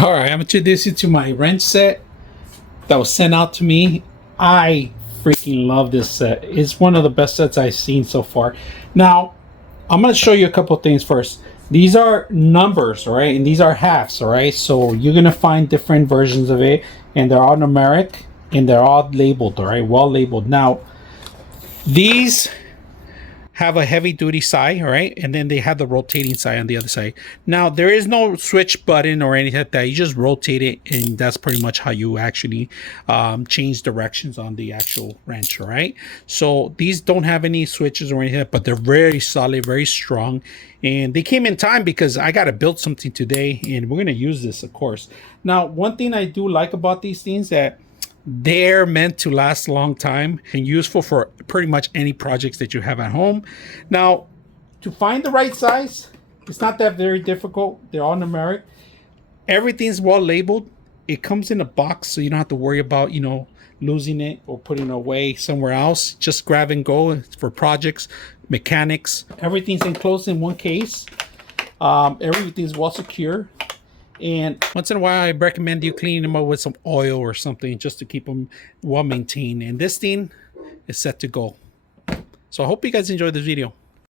All right, I'm introducing you to my wrench set that was sent out to me. I freaking love this set. It's one of the best sets I've seen so far. Now, I'm going to show you a couple things first. These are numbers, right? And these are halves, all right? So you're going to find different versions of it, and they're all numeric, and they're all labeled, all right? Well labeled. Now, these have a heavy duty side, all right, and then they have the rotating side on the other side. Now there is no switch button or anything like that. You just rotate it, and that's pretty much how you actually change directions on the actual wrench. All right, so these don't have any switches or anything, but they're very solid, very strong, and they came in time because I got to build something today, and we're going to use this, of course. Now, one thing I do like about these things that they're meant to last a long time and useful for pretty much any projects that you have at home. Now, to find the right size, it's not that very difficult. They're all numeric. Everything's well labeled. It comes in a box, so you don't have to worry about, losing it or putting it away somewhere else. Just grab and go for projects, mechanics. Everything's enclosed in one case. Everything's well secure. And once in a while, I recommend you cleaning them up with some oil or something just to keep them well maintained. And this thing is set to go. So I hope you guys enjoyed this video.